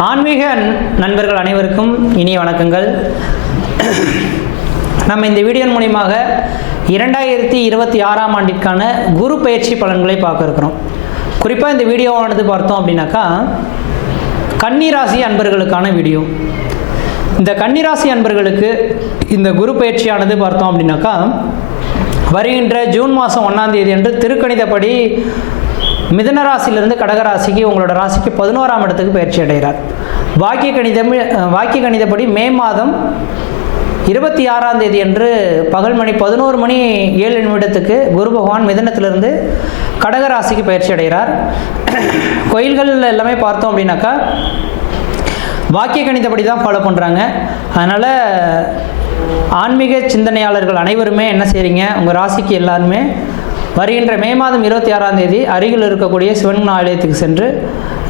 ஆன்மீக நண்பர்கள் அனைவருக்கும் இனிய வணக்கங்கள். நம்ம இந்த வீடியோ மூலமாக 2026ஆம் ஆண்டிற்கான குரு பயிற்சி பலன்களை பார்க்க இருக்கிறோம். குறிப்பாக இந்த வீடியோவானது பார்த்தோம் அப்படின்னாக்கா கன்னிராசி அன்பர்களுக்கான வீடியோ. இந்த கன்னிராசி அன்பர்களுக்கு இந்த குரு பயிற்சியானது பார்த்தோம் அப்படின்னாக்கா வருகின்ற ஜூன் மாதம் 1ஆம் தேதி அன்று திருக்கணிதப்படி மிதுன ராசியிலிருந்து கடகராசிக்கு உங்களோட ராசிக்கு 11ஆம் இடத்துக்கு பயிற்சி அடைகிறார். வாக்கிய கணிதப்படி மே மாதம் 26ஆம் தேதி அன்று பகல் மணி 11:07 குரு பகவான் மிதுனத்திலிருந்து கடகராசிக்கு பயிற்சி அடைகிறார். கோயில்கள் எல்லாமே பார்த்தோம் அப்படின்னாக்கா வாக்கிய கணிதப்படி தான் ஃபாலோ பண்ணுறாங்க. அதனால் ஆன்மீக சிந்தனையாளர்கள் அனைவருமே என்ன செய்கிறீங்க, உங்கள் ராசிக்கு எல்லாருமே வருகின்ற மே மாதம் 26ஆம் தேதி அருகில் இருக்கக்கூடிய சிவன் ஆலயத்துக்கு சென்று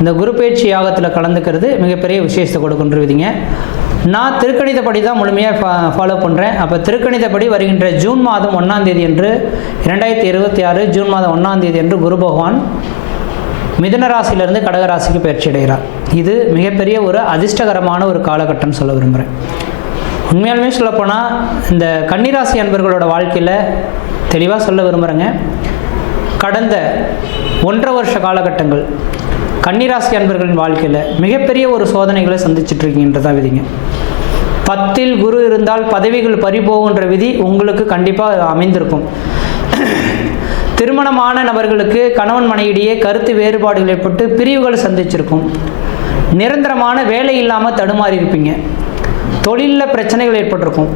இந்த குரு பயிற்சி யாகத்தில் கலந்துக்கிறது மிகப்பெரிய விசேஷத்தை கொடுக்கின்றீங்க. நான் திருக்கணிதப்படி தான் முழுமையாக ஃபாலோ பண்ணுறேன். அப்போ திருக்கணிதப்படி வருகின்ற ஜூன் மாதம் 1ஆம் தேதி என்று 2026 ஜூன் மாதம் 1ஆம் தேதி என்று குரு பகவான் மிதுன ராசியிலிருந்து கடகராசிக்கு பயிற்சி அடைகிறார். இது மிகப்பெரிய ஒரு அதிர்ஷ்டகரமான ஒரு காலகட்டம்னு சொல்ல விரும்புகிறேன். உண்மையாலுமே சொல்லப்போனால் இந்த கன்னிராசி அன்பர்களோட வாழ்க்கையில் தெளிவாக சொல்ல விரும்புகிறேங்க. கடந்த 1.5 வருஷ காலகட்டங்கள் கன்னிராசி அன்பர்களின் வாழ்க்கையில் மிகப்பெரிய ஒரு சோதனைகளை சந்திச்சிட்ருக்கீங்கன்றதான் விதிங்க. 10ல் குரு இருந்தால் பதவிகள் பறிபோகின்ற விதி உங்களுக்கு கண்டிப்பாக அமைந்திருக்கும். திருமணமான நபர்களுக்கு கணவன் மனைவியிடையே கருத்து வேறுபாடுகள் ஏற்பட்டு பிரிவுகள் சந்திச்சிருக்கும். நிரந்தரமான வேலை இல்லாமல் தடுமாறி இருப்பீங்க. தொழிலில் பிரச்சனைகள் ஏற்பட்டிருக்கும்.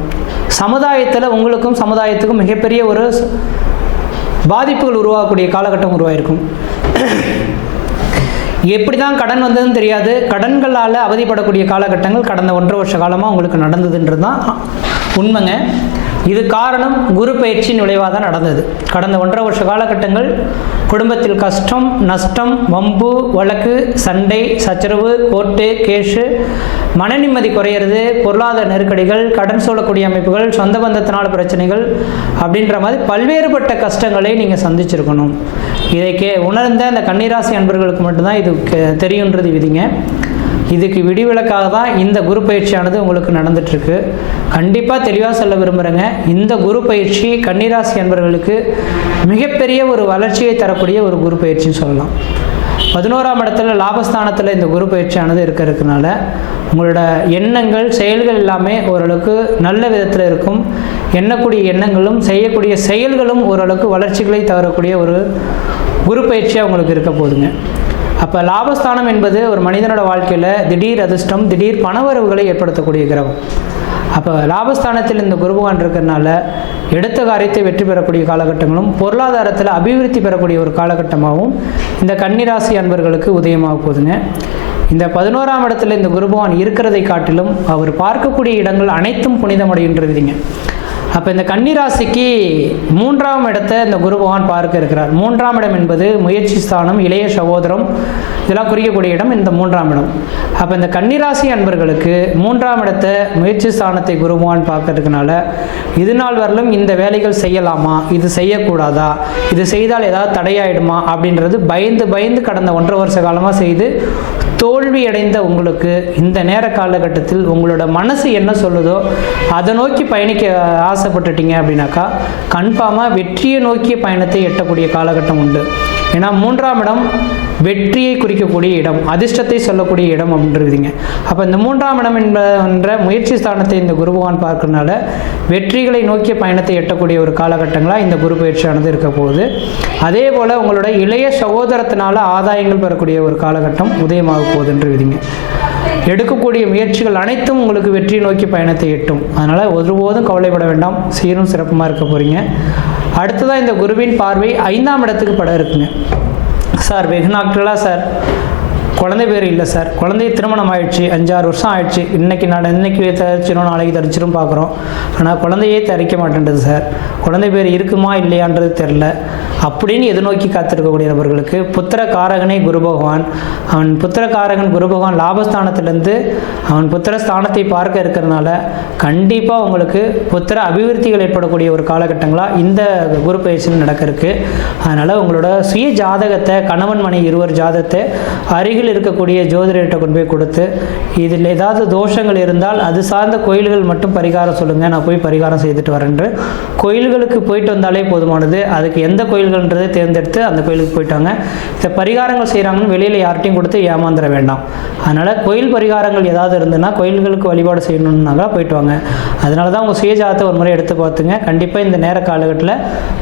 சமுதாயத்தில் உங்களுக்கும் சமுதாயத்துக்கும் மிகப்பெரிய ஒரு பாதிப்புகள் உருவாகக்கூடிய காலகட்டம் உருவாயிருக்கும். எப்படி தான் கடன் வந்ததுன்னு தெரியாது. கடன்களால் அவதிப்படக்கூடிய காலகட்டங்கள் கடந்த 1.5 வருஷ காலமாக உங்களுக்கு நடந்ததுன்றது தான் உண்மைங்க. இது காரணம் குரு பயிற்சியின் விளைவாக தான் நடந்தது. கடந்த 1.5 வருஷ காலகட்டங்கள் குடும்பத்தில் கஷ்டம், நஷ்டம், வம்பு, வழக்கு, சண்டை, சச்சரவு, கோர்ட்டு, கேஷு, மன நிம்மதி குறையிறது, பொருளாதார நெருக்கடிகள், கடன் சூழக்கூடிய அமைப்புகள், சொந்த பந்தத்தினால் பிரச்சனைகள் அப்படின்ற மாதிரி பல்வேறுபட்ட கஷ்டங்களை நீங்கள் சந்திச்சிருக்கணும். இதை உணர்ந்த அந்த கன்னிராசி அன்பர்களுக்கு மட்டும்தான் இது தெரியுன்றது விதிங்க. இதுக்கு விடிவிலக்காக தான் இந்த குரு பயிற்சியானது உங்களுக்கு நடந்துட்டுருக்கு. கண்டிப்பாக தெளிவாக சொல்ல விரும்புகிறேங்க. இந்த குரு பயிற்சி கன்னிராசி அன்பர்களுக்கு மிகப்பெரிய ஒரு வளர்ச்சியை தரக்கூடிய ஒரு குரு பயிற்சின்னு சொல்லலாம். 11ஆம் இடத்துல லாபஸ்தானத்தில் இந்த குரு பயிற்சியானது இருக்கிறதுனால உங்களோட எண்ணங்கள், செயல்கள் எல்லாமே ஓரளவுக்கு நல்ல விதத்தில் இருக்கும். எண்ணக்கூடிய எண்ணங்களும் செய்யக்கூடிய செயல்களும் ஓரளவுக்கு வளர்ச்சிகளை தரக்கூடிய ஒரு குரு பயிற்சியாக உங்களுக்கு இருக்க போகுதுங்க. அப்போ லாபஸ்தானம் என்பது ஒரு மனிதனோட வாழ்க்கையில் திடீர் அதிர்ஷ்டம், திடீர் பணவரவுகளை ஏற்படுத்தக்கூடிய கிரகம். அப்போ லாபஸ்தானத்தில் இந்த குரு பகவான் இருக்கிறதுனால எடுத்த காரியத்தை வெற்றி பெறக்கூடிய காலகட்டங்களும் பொருளாதாரத்தில் அபிவிருத்தி பெறக்கூடிய ஒரு காலகட்டமாகவும் இந்த கன்னிராசி அன்பர்களுக்கு உதயமாக போகுதுங்க. இந்த 11ஆம் இடத்துல இந்த குரு பகவான் இருக்கிறதை காட்டிலும் அவர் பார்க்கக்கூடிய இடங்கள் அனைத்தும் புனிதமடைகின்றதுங்க. அப்போ இந்த கன்னிராசிக்கு 3ஆம் இடத்தை இந்த குரு பகவான் பார்க்க இருக்கிறார். 3ஆம் இடம் என்பது முயற்சி ஸ்தானம், இளைய சகோதரம், இதெல்லாம் குறிக்கக்கூடிய இடம் இந்த 3ஆம் இடம். அப்போ இந்த கன்னிராசி அன்பர்களுக்கு 3ஆம் இடத்தை முயற்சி ஸ்தானத்தை குரு பகவான் பார்க்கறதுனால இது நாள் வரலும் இந்த வேலைகள் செய்யலாமா, இது செய்யக்கூடாதா, இது செய்தால் ஏதாவது தடையாயிடுமா அப்படின்றது பயந்து கடந்த 1.5 வருஷ காலமாக செய்து தோல்வி அடைந்த உங்களுக்கு இந்த நேர காலகட்டத்தில் உங்களோட மனசு என்ன சொல்லுதோ அதை நோக்கி பயணிக்க ஆசைப்பட்டுட்டீங்க அப்படின்னாக்கா கன்ஃபார்மாக வெற்றியை நோக்கிய பயணத்தை எட்டக்கூடிய காலகட்டம் உண்டு. ஏன்னா 3ஆம் இடம் வெற்றியை குறிக்கக்கூடிய இடம், அதிர்ஷ்டத்தை சொல்லக்கூடிய இடம் அப்படின்றதுங்க. அப்போ இந்த 3ஆம் இடம் என்ற முயற்சி ஸ்தானத்தை இந்த குரு பகவான் பார்க்கறதுனால வெற்றிகளை நோக்கிய பயணத்தை எட்டக்கூடிய ஒரு காலகட்டங்களாக இந்த குரு பயிற்சியானது இருக்க போகுது. அதே போல் உங்களோட இளைய சகோதரத்தினால ஆதாயங்கள் பெறக்கூடிய ஒரு காலகட்டம் உதயமாக போகுதுன்ற விதிங்க. எடுக்கக்கூடிய முயற்சிகள் அனைத்தும் உங்களுக்கு வெற்றி நோக்கி பயணத்தை எட்டும். அதனால் ஒருபோதும் கவலைப்பட வேண்டாம், சீரும் சிறப்புமாக இருக்க போகிறீங்க. அடுத்ததாக இந்த குருவின் பார்வை 5ஆம் இடத்துக்கு பட இருக்குங்க. சார் வெகு நாட்களாக சார் குழந்தை பேர் இல்லை சார், குழந்தை திருமணம் ஆயிடுச்சு, 5-6 வருஷம் ஆயிடுச்சு, இன்னைக்கு தரிச்சிடும், நாளைக்கு தரிச்சிடும் பார்க்குறோம், ஆனால் குழந்தையே தரிக்க மாட்டேன்றது சார், குழந்தை பேர் இருக்குமா இல்லையான்றது தெரில, அப்படின்னு எதிர்நோக்கி காத்திருக்கக்கூடிய நபர்களுக்கு புத்திர காரகனே குரு பகவான், அவன் புத்திர காரகன் குரு பகவான் லாபஸ்தானத்திலேருந்து அவன் புத்திர ஸ்தானத்தை பார்க்க இருக்கிறதுனால கண்டிப்பாக உங்களுக்கு புத்திர அபிவிருத்திகள் ஏற்படக்கூடிய ஒரு காலகட்டங்களாக இந்த குரு பயிற்சியில் நடக்க இருக்கு. அதனால் உங்களோட சுய ஜாதகத்தை, கணவன் மனை இருவர் ஜாதகத்தை அருகில் இருக்கக்கூடிய ஜோதிடர்கிட்ட கொண்டு போய் கொடுத்து இதில் ஏதாவது தோஷங்கள் இருந்தால் அது சார்ந்த கோயில்கள் மட்டும் பரிகாரம் சொல்லுங்கள், நான் போய் பரிகாரம் செய்துட்டு வரேன்று கோயில்களுக்கு போயிட்டு வந்தாலே போதுமானது. அதுக்கு எந்த கோயில்கள்ன்றதை தேர்ந்தெடுத்து அந்த கோயிலுக்கு போயிட்டாங்க. இந்த பரிகாரங்கள் செய்கிறாங்கன்னு வெளியில் யார்ட்டையும் கொடுத்து ஏமாந்துட வேண்டாம். அதனால் கோயில் பரிகாரங்கள் ஏதாவது இருந்ததுன்னா கோயில்களுக்கு வழிபாடு செய்யணுன்னாக்கா போயிட்டு வாங்க. அதனால தான் உங்கள் சுயஜாதத்தை ஒரு முறை எடுத்து பார்த்துங்க. கண்டிப்பாக இந்த நேர காலகட்டத்தில்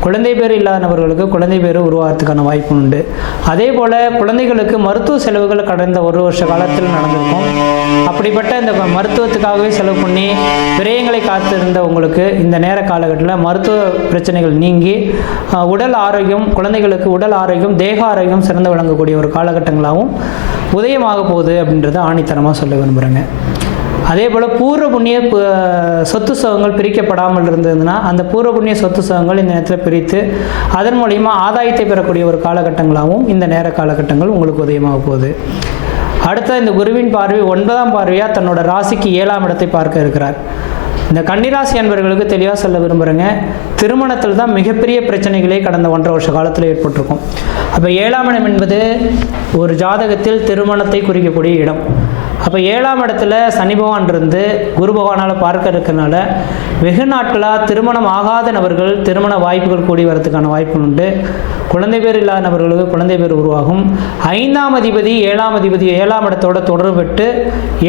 குழந்தை பேர் இல்லாதவர்களுக்கு குழந்தை பேர் உருவாகிறதுக்கான வாய்ப்பு உண்டு. அதே போல் குழந்தைகளுக்கு மருத்துவ செலவுகள் கடந்த ஒரு வருஷ காலத்தில் நடந்திருக்கும். அப்படிப்பட்ட இந்த மருத்துவத்துக்காகவே செலவு பண்ணி விரயங்களை காத்திருந்த உங்களுக்கு இந்த நேர காலகட்டத்தில் மருத்துவ பிரச்சனைகள் நீங்கி உடல் ஆரோக்கியம், குழந்தைகளுக்கு உடல் ஆரோக்கியம், தேக ஆரோக்கியம் சிறந்து விளங்கக்கூடிய ஒரு காலகட்டங்களாகவும் உதயமாக போகுது அப்படின்றத ஆணித்தனமாக சொல்ல விரும்புகிறேங்க. அதே போல் பூர்வ புண்ணிய சொத்து சுகங்கள் பிரிக்கப்படாமல் இருந்ததுன்னா அந்த பூர்வ புண்ணிய சொத்து சுகங்கள் இந்த நேரத்தில் பிரித்து அதன் மூலிமா ஆதாயத்தை பெறக்கூடிய ஒரு காலகட்டங்களாகவும் இந்த நேர காலகட்டங்கள் உங்களுக்கு உதயமாக போகுது. அடுத்த இந்த குருவின் பார்வை 9ஆம் பார்வையாக தன்னோட ராசிக்கு 7ஆம் இடத்தை பார்க்க இருக்கிறார். இந்த கன்னிராசி அன்பர்களுக்கு தெளிவாக சொல்ல விரும்புகிறேங்க, திருமணத்தில் தான் மிகப்பெரிய பிரச்சனைகளே கடந்த 1.5 வருஷ காலத்தில் ஏற்பட்டிருக்கும். அப்போ 7ஆம் இடம் என்பது ஒரு ஜாதகத்தில் திருமணத்தை குறிக்கக்கூடிய இடம். அப்போ 7ஆம் இடத்துல சனி பகவான் இருந்து குரு பகவானால் பார்க்க இருக்கிறதுனால வெகு நாட்களாக திருமணம் ஆகாத நபர்கள் திருமண வாய்ப்புகள் கூடி வரதுக்கான வாய்ப்பு உண்டு. குழந்தை பேர் இல்லாத நபர்களுக்கு குழந்தை பேர் உருவாகும். 5ஆம் அதிபதி 7ஆம் அதிபதி 7ஆம் இடத்தோட தொடர்பு பெற்று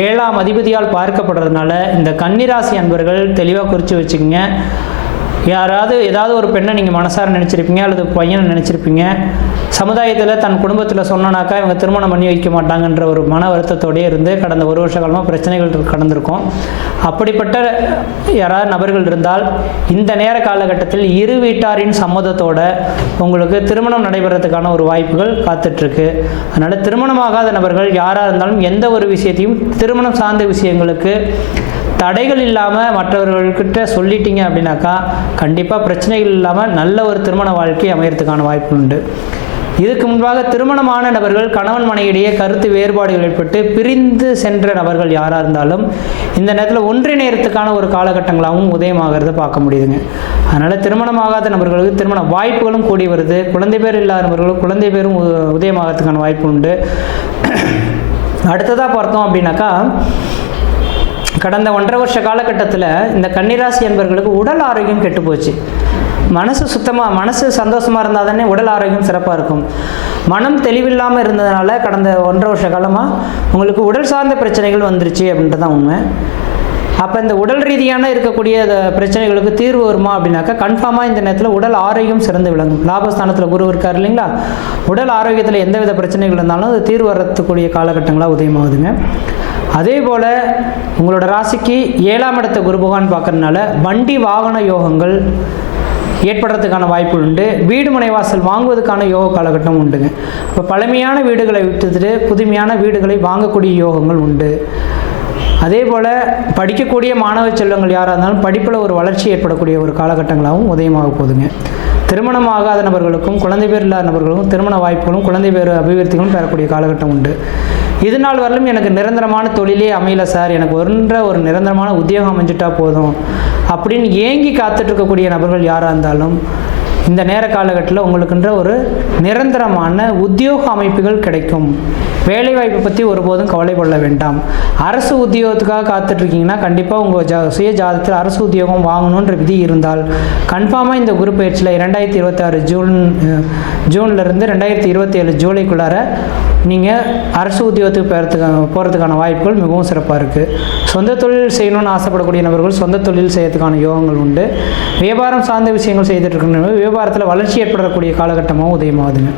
7ஆம் அதிபதியால் பார்க்கப்படுறதுனால இந்த கன்னிராசி அன்பர்கள் தெளிவாக குறித்து வச்சுக்கோங்க. யாராவது ஏதாவது ஒரு பெண்ணை நீங்கள் மனசார நினச்சிருப்பீங்க அல்லது பையனை நினச்சிருப்பீங்க. சமுதாயத்தில் தன் குடும்பத்தில் சொன்னனாக்கா இவங்க திருமணம் பண்ணி வைக்க மாட்டாங்கன்ற ஒரு மன வருத்தத்தோடயே இருந்து கடந்த ஒரு வருஷ காலமாக பிரச்சனைகள் கடந்திருக்கும். அப்படிப்பட்ட யாராவது நபர்கள் இருந்தால் இந்த நேர காலகட்டத்தில் இரு வீட்டாரின் சம்மதத்தோட உங்களுக்கு திருமணம் நடைபெறதுக்கான ஒரு வாய்ப்புகள் காத்துட்ருக்கு. அதனால் திருமணமாகாத நபர்கள் யாராக இருந்தாலும் எந்த ஒரு விஷயத்தையும் திருமணம் சார்ந்த விஷயங்களுக்கு தடைகள் இல்லாமல் மற்றவர்கள்கிட்ட சொல்லிட்டீங்க அப்படின்னாக்கா கண்டிப்பாக பிரச்சனைகள் இல்லாமல் நல்ல ஒரு திருமண வாழ்க்கை அமையறதுக்கான வாய்ப்பு உண்டு. இதுக்கு முன்பாக திருமணமான நபர்கள் கணவன் மனைவியிடையே கருத்து வேறுபாடுகள் ஏற்பட்டு பிரிந்து சென்ற நபர்கள் யாராக இருந்தாலும் இந்த நேரத்தில் ஒன்றிணையறதுக்கான ஒரு காலகட்டங்களாகவும் உதயமாகிறத பார்க்க முடியுதுங்க. அதனால் திருமணமாகாத நபர்களுக்கு திருமண வாய்ப்புகளும் கூடி வருது. குழந்தை பேர் இல்லாத நபர்களுக்கு குழந்தை பேரும் உதயமாகிறதுக்கான வாய்ப்பு உண்டு. அடுத்ததாக பார்த்தோம் அப்படின்னாக்கா கடந்த 1.5 வருஷ காலகட்டத்தில் இந்த கன்னிராசி என்பவர்களுக்கு உடல் ஆரோக்கியம் கெட்டு போச்சு. மனசு சந்தோஷமாக இருந்தால் தானே உடல் ஆரோக்கியம் சிறப்பாக இருக்கும். மனம் தெளிவில்லாமல் இருந்ததுனால கடந்த 1.5 வருஷ காலமாக உங்களுக்கு உடல் சார்ந்த பிரச்சனைகள் வந்துருச்சு அப்படின்றது தான் உண்மை. அப்போ இந்த உடல் ரீதியான இருக்கக்கூடிய பிரச்சனைகளுக்கு தீர்வு வருமா அப்படின்னாக்கா கன்ஃபார்மாக இந்த நேரத்தில் உடல் ஆரோக்கியம் சிறந்து விளங்கும். லாபஸ்தானத்தில் குரு இருக்கார் இல்லைங்களா, உடல் ஆரோக்கியத்தில் எந்தவித பிரச்சனைகள் இருந்தாலும் அது தீர்வு வரக்கூடிய காலகட்டங்களாக உதயமாகுதுங்க. அதே போல் உங்களோட ராசிக்கு 7ஆம் இடத்தை குரு பகவான் பார்க்கறதுனால வண்டி வாகன யோகங்கள் ஏற்படுறதுக்கான வாய்ப்பு உண்டு. வீடு மனை வாசல் வாங்குவதற்கான யோக காலகட்டம் உண்டுங்க. இப்போ பழமையான வீடுகளை விட்டுட்டு புதுமையான வீடுகளை வாங்கக்கூடிய யோகங்கள் உண்டு. அதே போல் படிக்கக்கூடிய மாணவ செல்வங்கள் யாராக இருந்தாலும் படிப்பில் ஒரு வளர்ச்சி ஏற்படக்கூடிய ஒரு காலகட்டங்களாகவும் உதயமாக போகுதுங்க. திருமணம் ஆகாத நபர்களுக்கும் குழந்தை பேர் இல்லாத நபர்களுக்கும் திருமண வாய்ப்புகளும் குழந்தை பேர் அபிவிருத்திகளும் பெறக்கூடிய காலகட்டம் உண்டு. இது நாள் வரலும் எனக்கு நிரந்தரமான தொழிலே அமையல சார், எனக்கு ஒரு நிரந்தரமான உத்தியோகம் அமைஞ்சிட்டா போதும் அப்படின்னு ஏங்கி காத்துட்ருக்கக்கூடிய நபர்கள் யாராக இருந்தாலும் இந்த நேர காலகட்டத்தில் உங்களுக்குன்ற ஒரு நிரந்தரமான உத்தியோக அமைப்புகள் கிடைக்கும். வேலைவாய்ப்பை பற்றி ஒருபோதும் கவலைப்பட வேண்டாம். அரசு உத்தியோகத்துக்காக காத்துட்ருக்கீங்கன்னா கண்டிப்பாக உங்கள் சுய ஜாதகத்தில் அரசு உத்தியோகம் வாங்கணுன்ற விதி இருந்தால் கன்ஃபார்மாக இந்த குரு பயிற்சியில் 2026 ஜூன்லேருந்து 2027 ஜூலைக்குள்ளார நீங்கள் அரசு உத்தியோகத்துக்கு போகிறதுக்கான வாய்ப்புகள் மிகவும் சிறப்பாக இருக்குது. சொந்த தொழில் செய்யணும்னு ஆசைப்படக்கூடிய நபர்கள் சொந்த தொழில் செய்யறதுக்கான யோகங்கள் உண்டு. வியாபாரம் சார்ந்த விஷயங்கள் செய்துட்டு இருக்கிற வியாபாரத்தில் வளர்ச்சி ஏற்படக்கூடிய காலகட்டமாகவும் உதயமாகுதுங்க.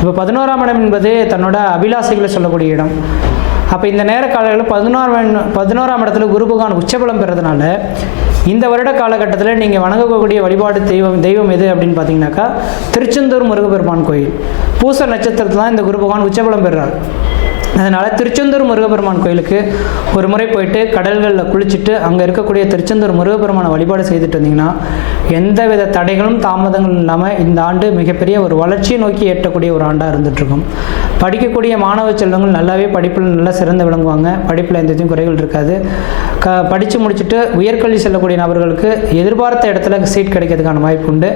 இப்போ 11ஆம் இடம் என்பது தன்னோட அபிலாசைகளை சொல்லக்கூடிய இடம். அப்போ இந்த நேர காலங்களில் 11ஆம் இடத்துல குரு பகவான் உச்சபலம் பெறதுனால இந்த வருட காலகட்டத்தில் நீங்கள் வணங்கக்கூடிய வழிபாடு தெய்வம் எது அப்படின்னு பார்த்தீங்கன்னாக்கா திருச்செந்தூர் முருகப்பெருமான் கோயில். பூச நட்சத்திரத்தில் தான் இந்த குரு பகவான் உச்சபலம் பெறுறார். அதனால் திருச்செந்தூர் முருகப்பெருமான் கோயிலுக்கு ஒரு முறை போயிட்டு கடல்களில் குளிச்சுட்டு அங்கே இருக்கக்கூடிய திருச்செந்தூர் முருகப்பெருமானை வழிபாடு செய்துட்டு வந்தீங்கன்னா எந்தவித தடைகளும் தாமதங்களும் இல்லாமல் இந்த ஆண்டு மிகப்பெரிய ஒரு வளர்ச்சியை நோக்கி எட்டக்கூடிய ஒரு ஆண்டாக இருந்துகிட்ருக்கும். படிக்கக்கூடிய மாணவ செல்வங்கள் நல்லாவே படிப்பில் நல்லா சிறந்து விளங்குவாங்க. படிப்பில் எந்த இதுவும் குறைகள் இருக்காது. படித்து முடிச்சுட்டு உயர்கல்வி செல்லக்கூடிய நபர்களுக்கு எதிர்பார்த்த இடத்துல சீட் கிடைக்கிறதுக்கான வாய்ப்பு உண்டு.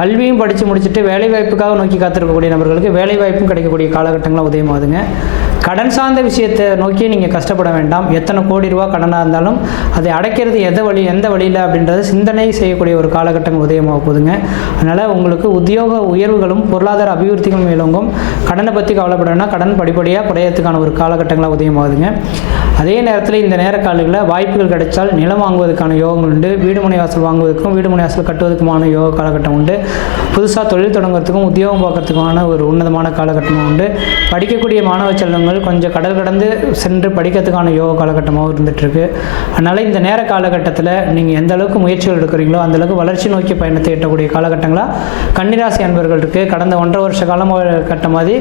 கல்வியும் படித்து முடிச்சுட்டு வேலைவாய்ப்புக்காக நோக்கி காத்திருக்கக்கூடிய நபர்களுக்கு வேலைவாய்ப்பும் கிடைக்கக்கூடிய காலகட்டங்களாக உதயமாகுதுங்க. கடன் சார்ந்த விஷயத்தை நோக்கி நீங்கள் கஷ்டப்பட வேண்டாம். எத்தனை கோடி ரூபா கடனாக இருந்தாலும் அதை அடைக்கிறது எந்த வழியில் அப்படின்றது சிந்தனை செய்யக்கூடிய ஒரு காலகட்டங்கள் உதயமாக போகுதுங்க. அதனால் உங்களுக்கு உத்தியோக உயர்வுகளும் பொருளாதார அபிவிருத்திகளும் மேலோங்கும். கடனை பற்றி கவலைப்படணும்னா கடன் படிப்படியாக குறையறதுக்கான ஒரு காலகட்டங்களாக உதயமாகுதுங்க. அதே நேரத்தில் இந்த நேர காலங்களில் வாய்ப்புகள் கிடைச்சால் நிலம் வாங்குவதற்கான யோகங்கள் உண்டு. வீடு மனை வாசல் வாங்குவதற்கும் வீடு மனை வாசல் கட்டுவதற்குமான யோக காலகட்டம் உண்டு. புதுசாக தொழில் தொடங்குறதுக்கும் உத்தியோகம் பார்க்கறதுக்குமான ஒரு உன்னதமான காலகட்டமும் உண்டு. படிக்கக்கூடிய மாணவ செல்வங்கள் கொஞ்சம் கடல் கடந்து சென்று படிக்கிறதுக்கான யோக காலகட்டமாகவும் இருந்துகிட்ருக்கு. அதனால் இந்த நேர காலகட்டத்தில் நீங்கள் எந்த அளவுக்கு முயற்சிகள் எடுக்கிறீங்களோ அந்தளவுக்கு வளர்ச்சி நோக்கி பயணத்தை எட்டக்கூடிய காலகட்டங்களாக கன்னிராசி அன்பர்கள் இருக்குது. கடந்த 1.5 வருஷ கட்ட மாதிரி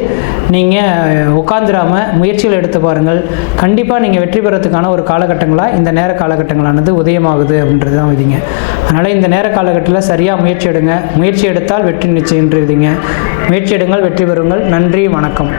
நீங்கள் உட்காந்துடாமல் முயற்சிகள் எடுத்து பாருங்கள். கண்டிப்பாக நீங்கள் வெற்றி பெறத்துக்கான ஒரு காலகட்டங்களாக இந்த நேர காலகட்டங்களானது உதயமாகுது அப்படின்றது தான் விதிங்க. அதனால் இந்த நேர காலகட்டத்தில் சரியாக முயற்சி எடுங்க. முயற்சி எடுத்தால் வெற்றி நிச்சயம் விதிங்க. முயற்சி எடுங்கள், வெற்றி பெறுங்கள். நன்றி, வணக்கம்.